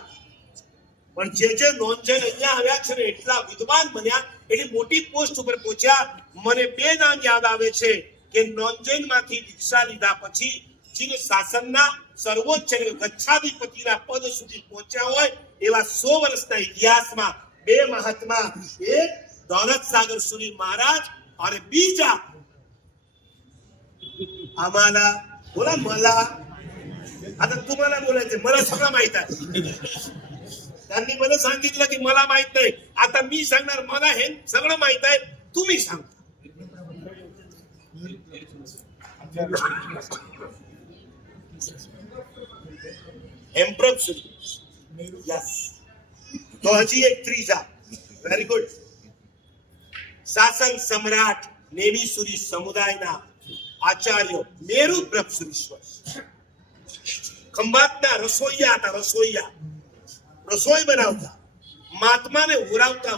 પણ જે નોંધાઈ અહીંયા આવ્યા છે ને એટલા વિદ્વાન બન્યા, એટલી મોટી પોસ્ટ ઉપર પહોંચ્યા. મને 2 નામ યાદ આવે છે કે નોંધાઈ માંથી દીક્ષા લીધા પછી ચીન શાસનના સર્વોચ્ચ ગચ્છાધિપતિના પદ સુધી પહોંચ્યા હોય એવા 100 વર્ષના ઇતિહાસમાં 2 મહાત્મા, એક દોલત સાગર સુરી મહારાજ અને બીજા आम्हाला बोला. मला आता तुम्हाला बोलायचं, मला सगळं माहित आहे. त्यांनी मला सांगितलं की मला माहित नाही. आता मी सांगणार, मला हे सगळं माहित आहे, तुम्ही सांग. एम्प्रॉप यस, तो हजी एक त्रीजा. Very good. शासन सम्राट नेमी सुरी समुदायના આચાર્ય મેરુ પ્રભસુરીશ્વર ખંભાતના રસોઈયા હતા. રસોઈ બનાવતા. મહાત્માને હોરાવતા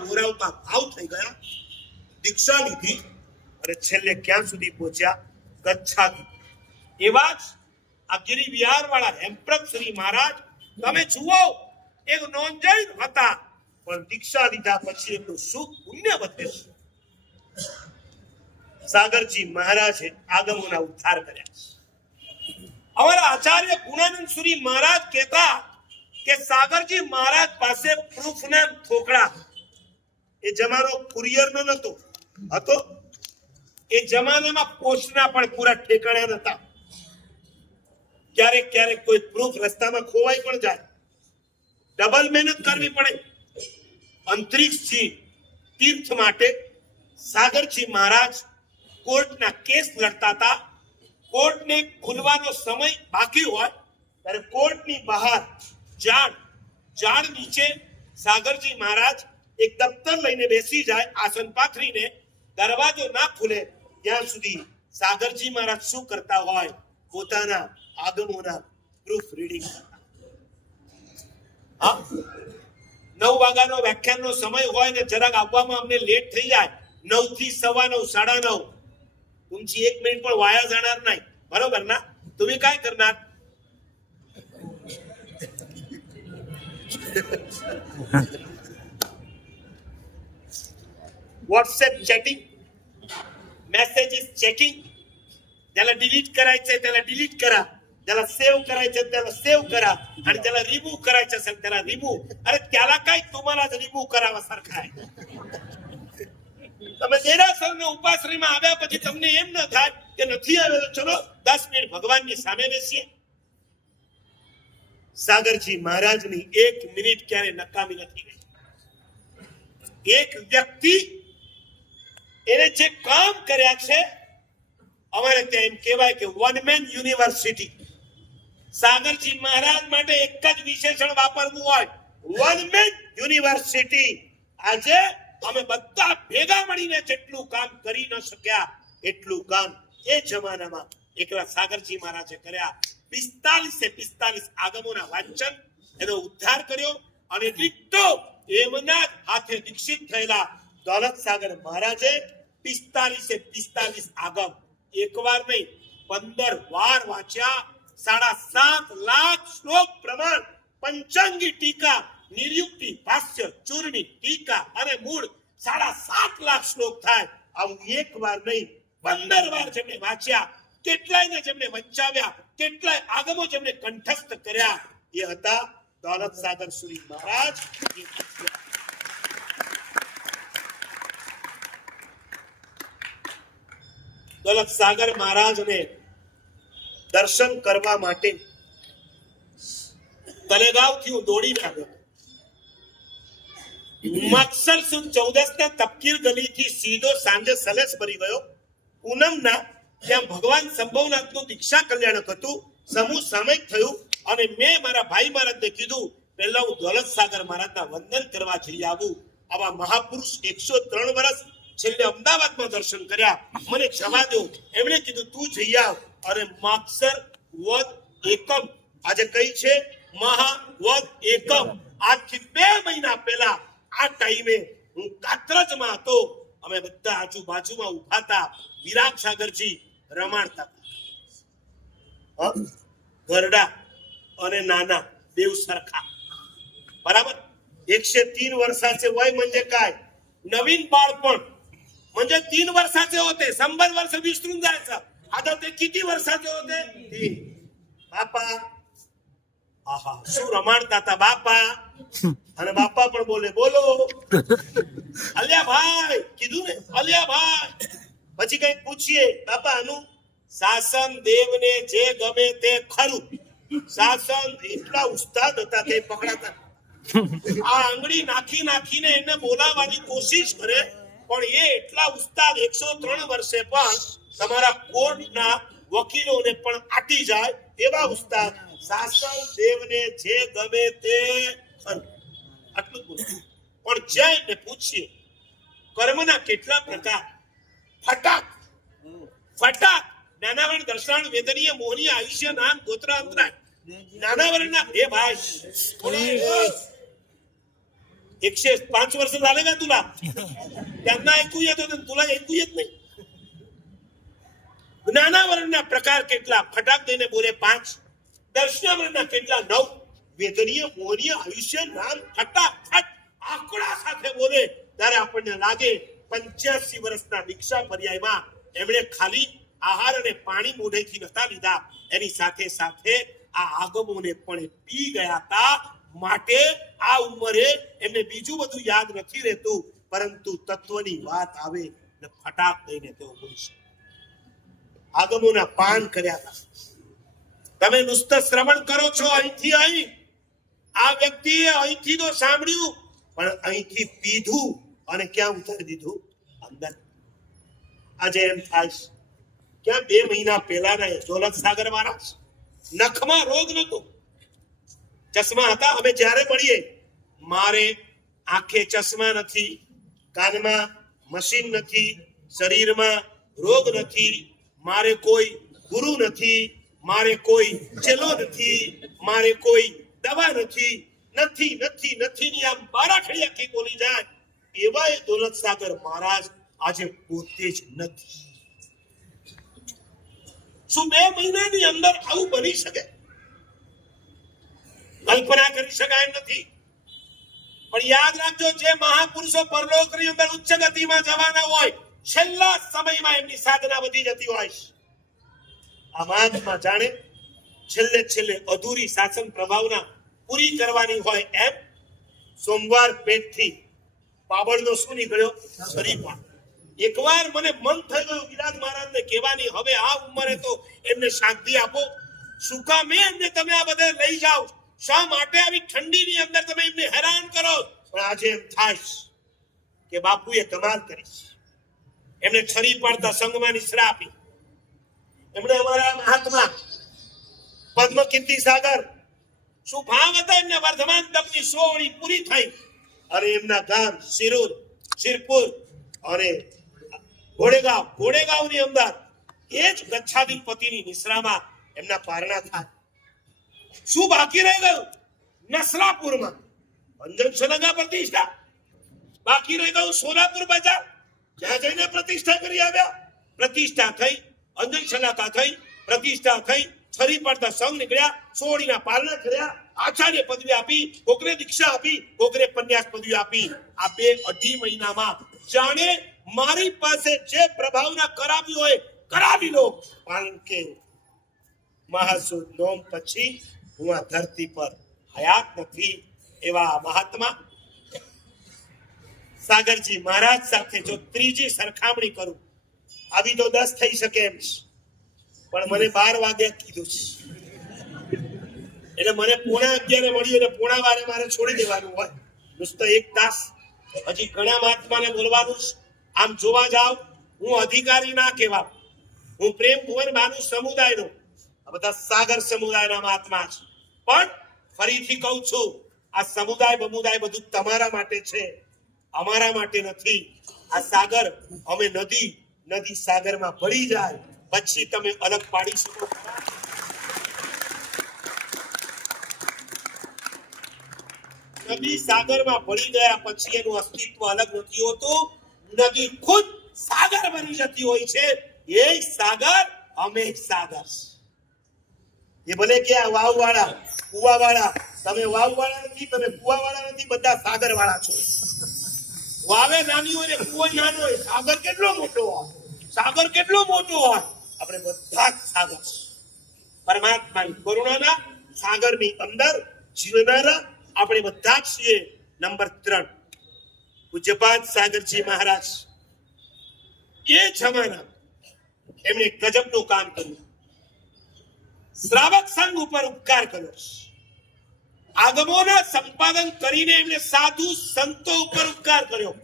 ભાવ થઈ ગયા. દીક્ષા લીધી અને છેલ્લે ક્યાં સુધી પહોંચ્યા? ગચ્છાથી. એવા જ આ ગિરી વિહાર વાળા હેમપ્રભ શ્રી મહારાજ તમે જુઓ, એક નોંધાઈ હતા, પણ દીક્ષા લીધા પછી એમનું સુખ પુણ્ય વધે છે. સાગરજી મહારાજે આગમોના ઉદ્ધાર કર્યા. અમારા આચાર્ય ગુણાનંદ સુરી મહારાજ કહેતા કે સાગરજી મહારાજ પાસે પ્રૂફના થોકડા. એ જમાનો કુરિયરનો નતો હતો. એ જમાનામાં પોસ્ટના પણ પૂરા ઠેકાણા નતા. ક્યારેક ક્યારેક કોઈ પ્રૂફ રસ્તામાં ખોવાઈ પણ જાય, ડબલ મહેનત કરવી પડે. અંતરિક્ષથી તીર્થ માટે સાગરજી મહારાજ કોર્ટના કેસ લડતા હતા. કોર્ટને ખુલવાનો સમય બાકી હોય ત્યારે કોર્ટની બહાર ઝાડ નીચે સાગરજી મહારાજ એક દફતર લઈને બેસી જાય, આસન પાથરીને. દરવાજો ના ખુલે ત્યાં સુધી સાગરજી મહારાજ શું કરતા હોય? પોતાના આગમોના પ્રૂફ રીડિંગ કરતા. 9 વાગ્યાનો વ્યાખ્યાનનો સમય હોય ને જરાક આવવામાં અમને લેટ થઈ જાય, 9 થી 9:15, 9:30, तुमची 1 मिनिट पण वाया जाणार नाही, बरोबर ना? तुम्ही काय करणार? WhatsApp chatting, messages checking. ज्याला डिलीट करायचंय त्याला डिलीट करा, ज्याला सेव्ह करायचं त्याला सेव्ह करा, आणि ज्याला रिमूव्ह करायचं असेल त्याला रिमूव्ह. अरे त्याला काय तुम्हाला रिमूव्ह करावा सारखा आहे? તમે દેરાસરને ઉપાશ્રયમાં આવ્યા પછી તમને એમ ન થાય કે નથી આવ્યો તો ચલો 10 મિનિટ ભગવાનની સામે બેસીએ. સાગરજી મહારાજની 1 મિનિટ ક્યારે નકામી નથી ગઈ. એક વ્યક્તિ એને જે કામ કર્યા છે, અમારે ત્યાં એમ કહેવાય કે વન મેન યુનિવર્સિટી. સાગરજી મહારાજ માટે એક જ વિશેષણ વાપરવું હોય, વન મેન યુનિવર્સિટી. આજે અમે બધા ભેગા મળીને જેટલું કામ કરી ન શક્યા એટલું કામ એ જમાનામાં એકલા સાગરજી મહારાજે કર્યા. 45 આગમોના વાંચન, એનો ઉદ્ધાર કર્યો. અને દીકતો એમના હાથે દીક્ષિત થયેલા દોલત સાગર મહારાજે 45 આગમ એકવાર નહીં 15 વાર વાંચ્યા. 7.5 લાખ શ્લોક પ્રમાણ, પંચાંગી ટીકા, નિર્યુક્તિ, ભાષ્ય, ચૂર્ણી, ટીકા અને મૂળ 7.5 લાખ શ્લોક થાય. આવું એક વાર નહીં 15 વાર જેમને વાંચ્યા, કેટલાયને જેમને વંચાવ્યા, કેટલાય આગમો જેમને કંઠસ્થ કર્યા, એ હતા દોલત સાગર સુરી મહારાજ. દોલત સાગર મહારાજને દર્શન કરવા માટે તલેગાંવથી હું દોડીને આવ્યો. મક્સર સુદ 14 તપકીર ગલીથી સીધો સાંજે સલેસબરી ગયો. પૂનમના ત્યાં ભગવાન સંભવનાથનું દીક્ષા કલ્યાણક હતું. સમૂહ સામયિક થયું અને મેં મારા ભાઈ મહારાજને કીધું, પહેલા હું દોલત સાગર મહારાજના વંદન કરવા જઈ આવું. આવા મહાપુરુષ 103 વર્ષ છેલ્લે અમદાવાદમાં દર્શન કર્યા, મને જવા દો. એમણે કીધું તું જઈ આવ. અને માગસર વદ એકમ આજે કઈ છે? મહાવદ એકમ. આજથી 2 મહિના પહેલા આ ટાઈમે હું કાત્રજમાં હતો. અમે બધા આજુબાજુમાં ઉભા હતા. વિરાગ સાગરજી રમાડતા હતા. ઘરડા અને નાના देव सरखा बराबर 103 वर्षाचे वय म्हणजे काय नवीन बाळपण म्हणजे 3 वर्षाचे होते 100 वर्ष विसरून जायचं आता ते किती वर्षाचे होते 3 बापा आहा શું રમાડતા હતા બાપા અને બાપા પણ બોલે બોલો અલ્યા ભાઈ કીધું ને અલ્યા ભાઈ પછી કઈ પૂછીએ બાપા આનું શાસન દેવને જે ગમે તે ખરું શાસન એટલા ઉસ્તાદ હતા કે પકડાતા આ આંગળી નાખી નાખીને એને બોલાવવાની કોશિશ કરે પણ એ એટલા ઉસ્તાદ 103 વર્ષે પણ તમારા કોર્ટના વકીલોને પણ આટી જાય એવા ઉસ્તાદ શાસન દેવને જે ગમે તે ખરું આટલું બોલું પણ જઈને પૂછીએ કર્મના કેટલા પ્રકાર ફટાક ફટાક નાનાવરણ દર્શાણ વેદનીય મોહનીય આયુષ્ય નામ ગોત્ર અંતરાય નાનાવरणના हे भाई 105 वर्ष झाले का तुला त्यांना ऐकू येत होतं तुला ऐकू येत नाही ज्ञानावरणના प्रकार કેટલા ફટાક દઈને બોલે 5 દર્શનાવरणના કેટલા 9 વેદનીય મોહનીય આયુષ્ય નામ ફટાફટ આંકડા સાથે બોલે ત્યારે આપણને લાગે 85 વર્ષના દીક્ષા પર્યાયમાં એમણે ખાલી આહાર અને પાણી મોઢેથી નતા લીધા એની સાથે સાથે આ આગમોને પણ પી ગયા હતા માટે આ ઉંમરે એમને બીજું બધું યાદ નથી રહેતું પરંતુ તત્વની વાત આવે ને ફટાક દઈને તેઓ બોલી શકે આગમોના પાન કર્યા હતા તમે નુસતું શ્રવણ કરો છો અહીંથી અહીં. આ વ્યક્તિએ અહીંથી તો સાંભળ્યું પણ અહીંથી પીધું અને ક્યાં ઉતારી દીધું? અંદર. આજે એમ થાય છે ક્યાં 2 મહિના પહેલાના દોલત સાગર મહારાજ નખમાં રોગ નતો, ચશ્મા હતા. અમે જ્યારે મળીએ, મારે આંખે ચશ્મા નથી, કાનમાં મશીન નથી, શરીરમાં રોગ નથી, મારે કોઈ ગુરુ નથી, મારે કોઈ ચેલો નથી, મારે કોઈ દવા નથી, નથી નથી નથી ની આમ બારાખડિયાથી બોલી જાય એવા એ દોલત સાગર મહારાજ આજે પોતે જ નથી. શું 2 મહિનાની અંદર આવું બની શકે? કલ્પના કરી શકાય એમ નથી. પણ યાદ રાખજો, જે મહાપુરુષો પરલોકની અંદર ઉચ્ચ ગતિમાં જવાના હોય, છેલ્લા સમયમાં એમની સાધના વધી જતી હોય. આ મહાત્મા જાણે છેલ્લે અધૂરી શાસન પ્રભાવના પૂરી કરવાની હોય એમ સોમવાર પેટથી પાબળનો શું નીકળ્યો? શરીફા. એકવાર મને મન થઈ ગયું વિરાજ મહારાજને કહેવાની, હવે આ ઉંમરે તો એમને શાંતિ આપો. શું કામ એમને તમે આ બધે લઈ જાઓ? શા માટે આવી ઠંડીની અંદર તમે એમને હેરાન કરો? પણ આજે એમ થાય કે બાપુએ કમાલ કરી. એમને છરી પાડતા સંઘમાં નિશ્રા આપી. એમણે અમારા મહાત્મા પદ્મ કીર્તિ સાગર શું ભાવ હતા એમને? વર્ધમાન તપની 100 ઓળી પૂરી થઈ અને એમના ગામ શિરૂર, શિરપુર અને ઘોડેગાંવની અંદર એ જ ગચ્છાધિપતિની નિશ્રામાં એમના પારણા થાય. શું બાકી રહી ગયું? નસરાપુરમાં અંજન સલગા પ્રતિષ્ઠા બાકી રહી ગયું. સોલાપુર બજાર જ્યાં જઈને પ્રતિષ્ઠા કરી આવ્યા. પ્રતિષ્ઠા થઈ, અંજન સલાકા થઈ, પ્રતિષ્ઠા થઈ, છરી પડતા સંઘ નીકળ્યા, સોળીના પાલના કર્યા, આચાર્ય પદવી આપી, કોકરે દીક્ષા આપી, કોકરે પન્યાસ પદવી આપી. આ 2-2.5 મહિનામાં જાણે મારી પાસે જે પ્રભાવના કરાવી હોય કરાવી લો, કારણ કે મહાસુદ નોમ પછી હું આ ધરતી પર હયાત નથી. એવા મહાત્મા સાગરજી મહારાજ સાથે જો ત્રીજી સરખામણી કરું, આવી તો 10 થઈ શકે એમ છે, પણ મને 12 વાગ્યા કીધું છે. એટલે મને 11:30 મળ્યું અને 11:15 મારે છોડી દેવાનું હોય. નુસતો 1 તાસ હજી ઘણા મહાત્માને બોલવાનું છે. આમ જોવા જાવ, હું અધિકારી ના કહેવા, હું પ્રેમ ભુવન માનું સમુદાયનો, આ બધા સાગર સમુદાયના મહાત્મા છે. પણ ફરીથી કહું છું, આ સમુદાય બમુદાય બધું તમારા માટે છે, અમારા માટે નથી. આ સાગર અમે નદી સાગરમાં ભળી જાય પછી તમે અલગ પાડી શકો. નદી સાગરમાં ભળી ગયા પછી એનું અસ્તિત્વ અલગ નથી હોતું. નદી ખુદ સાગર બની જતી હોય છે. એ સાગર અમે સાગર. એ ભલે કે આ વાવ વાળા, કુવા વાળા, તમે વાવ વાળા નથી, તમે કુવા વાળા નથી, બધા સાગર વાળા છો. વાવે નાની હોય ને કુવો નાનો હોય. સાગર કેટલો મોટો હોય, સાગર કેટલો મોટો હોય. આપણે બધા જ સાગર, પરમાત્માની કરુણાના સાગરની અંદર જીવનારા આપણે બધા જ છીએ. નંબર 3, પૂજ્યપાદ સાગરજી મહારાજ એ જમાના એમણે ગજબનું કામ કર્યું. શ્રાવક સંઘ ઉપર ઉપકાર કર્યો. આગમોના સંપાદન કરીને એમણે સાધુ સંતો ઉપર ઉપકાર કર્યો.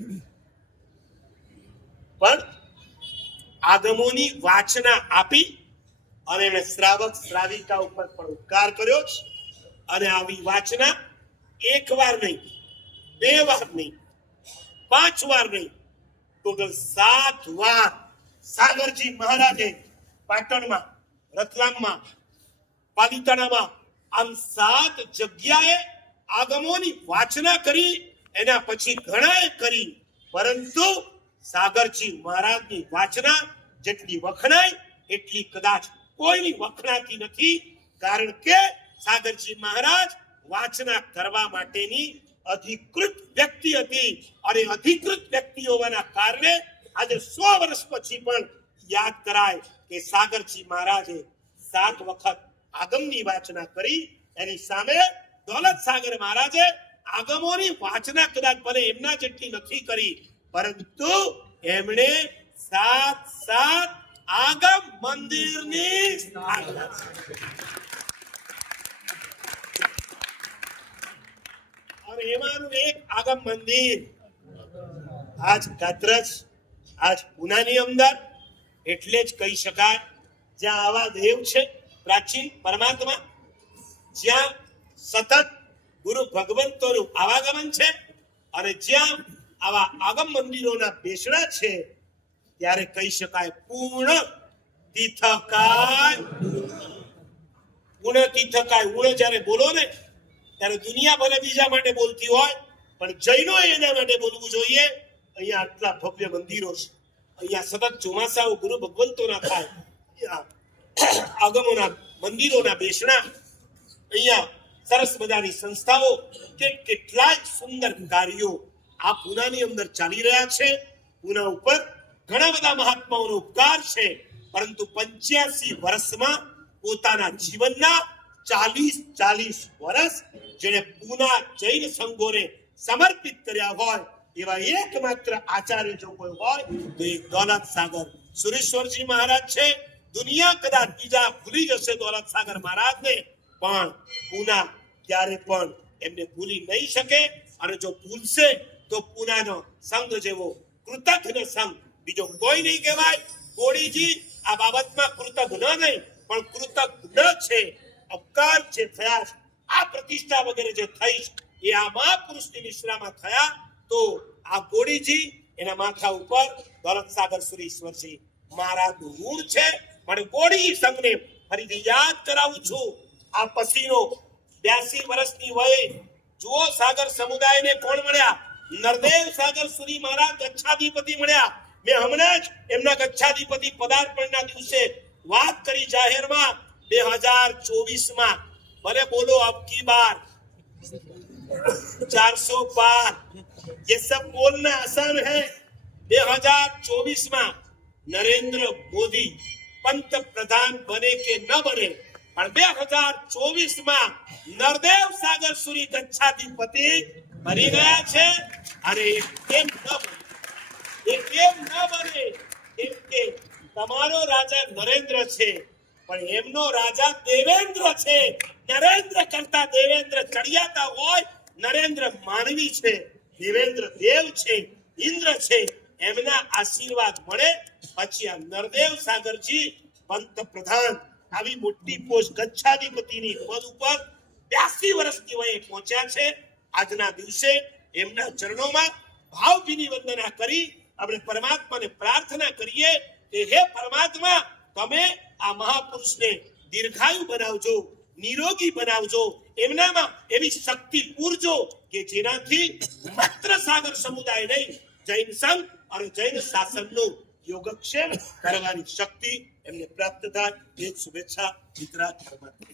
પણ આગમોની વાચના આપી અને એમણે શ્રાવક શ્રાવિકા ઉપર પણ ઉપકાર કર્યો. અને આવી વાચના 1 વાર નહીં, 2 વાર નહીં, 5 વાર નહીં, ટોટલ 7 વાર સાગરજી મહારાજે પાટણમાં, રતલામમાં, પાલિતાણામાં આમ 7 જગ્યાએ આગમોની વાચના કરી. એના પછી ઘણાએ કરી, પરંતુ સાગરજી મહારાજની વાચના જેટલી વખણાય એટલી કદાચ કોઈની વખણાતી નથી. કારણ કે સાગરજી મહારાજ વાચના કરવા માટેની અધિકૃત વ્યક્તિ હતી. અને અધિકૃત વ્યક્તિ હોવાના કારણે આજે 100 વર્ષ પછી પણ યાદ કરાય કે સાગરજી મહારાજે 7 વખત આગમની વાચના કરી. એની સામે દોલત સાગર મહારાજે આગમોની વાચના કદાચ ભલે એમના જેટલી નથી કરી, પરંતુ એમણે 7 આગમ મંદિરની સ્થાપના. અને એમાંનું એક આગમ મંદિર આજ કાત્રજ, આજ પુનાની અંદર, એટલે જ કહી શકાય જ્યાં આવા દેવ છે પ્રાચીન પરમાત્મા, જ્યાં સતત ગુરુ ભગવંતોનું આવાગમન છે, અને જ્યાં આવા આગમ મંદિરોના બેસણા છે, ત્યારે કહી શકાય પૂર્ણ તીર્થકાય. પૂર્ણ તીર્થકાય ઉણ જ્યારે બોલો ને ત્યારે દુનિયા ભલે બીજા માટે બોલતી હોય, પણ જૈનો એના માટે બોલવું જોઈએ. અહીંયા આટલા ભવ્ય મંદિરો છે, અહીંયા સતત ચોમાસાઓ ગુરુ ભગવંતોના થાય, આગમોના મંદિરોના બેસણા, અહીંયા સરસ મજાની સંસ્થાઓ કે કેટલાય સુંદર કાર્યો આ પૂનાની અંદર ચાલી રહ્યા છે. પૂના ઉપર ઘણા બધા મહાત્માઓનો ઉપકાર છે, પરંતુ 85 વર્ષમાં પોતાના જીવનના 40 વર્ષ જેને પૂના જૈન સંઘોને સમર્પિત કર્યા હોય એવા એકમાત્ર આચાર્ય જો કોઈ હોય તો એ દોલત સાગર સુરેશ્વરજી મહારાજ છે. દુનિયા કદાચ બીજા ભૂલી જશે દોલત સાગર મહારાજને, પણ પૂના ત્યારે પણ એમને ભૂલી નહીં શકે. અને જો ભૂલશે તો પૂનાનો સંઘ જેવો કૃતજ્ઞ સંઘ બીજો કોઈ નહીં કહેવાય. ગોળીજી આ બાબતમાં કૃતજ્ઞ નહીં પણ કૃતજ્ઞ છે. અપકાર જે થયા છે, આ પ્રતિષ્ઠા વગેરે જે થઈ એ આ મહાપુરુષની નિશ્રામાં થયા, તો આ ગોળીજી એના માથા ઉપર દોલત સાગર સુરેશ્વરજી મહારાજનું ઋણ છે. પણ ગોળી સંઘને ફરીથી યાદ કરાવું છું, આ પસીનો 82 વર્ષની વયે જુઓ સાગર સમુદાયને કોણ મળ્યા? નરદેવ સાગર સુરી મહારાજ ગચ્છાધિપતિ મળ્યા. મેં હમણાં જ એમના ગચ્છાધિપતિ પદાર્પણના દિવસે વાત કરી જાહેરમાં 2024 ભલે બોલો અબકી બાર 400 पार, ये सब बोलना आसान है. 2024 नरेंद्र मोदी पंत प्रधान बने के न बने, પણ 2024 નરદેવ સાગર સુરી ગચ્છાધિપતિ બની ગયા છે. અને કેમ ન બને? કેમ કે તમારો રાજા નરેન્દ્ર છે, પણ એમનો રાજા દેવેન્દ્ર છે. નરેન્દ્ર કરતા દેવેન્દ્ર ચડિયાતા હોય. નરેન્દ્ર માનવી છે, દેવેન્દ્ર દેવ છે, ઇન્દ્ર છે. એમના આશીર્વાદ મળે પછી આ નરદેવ સાગરજી પંતપ્રધાન આવી મોટી પોસ્ટ ગચ્છાધિપતિની પદ ઉપર 82 વર્ષની વયે પહોંચ્યા છે. આજના દિવસે એમના ચરણોમાં ભાવભીની વંદના કરી આપણે પરમાત્માને પ્રાર્થના કરીએ કે હે પરમાત્મા, તમે આ મહાપુરુષને દીર્ઘાયુ બનાવજો, નિરોગી બનાવજો, એમનામાં એવી શક્તિ પૂરજો કે જેનાથી માત્ર સાગર સમુદાય નહીં, જૈન સંઘ અને જૈન શાસનનું યોગક્ષેમ કરવાની શક્તિ એમને પ્રાપ્ત થાય. એ શુભેચ્છા મિત્રા પરમાત્મા.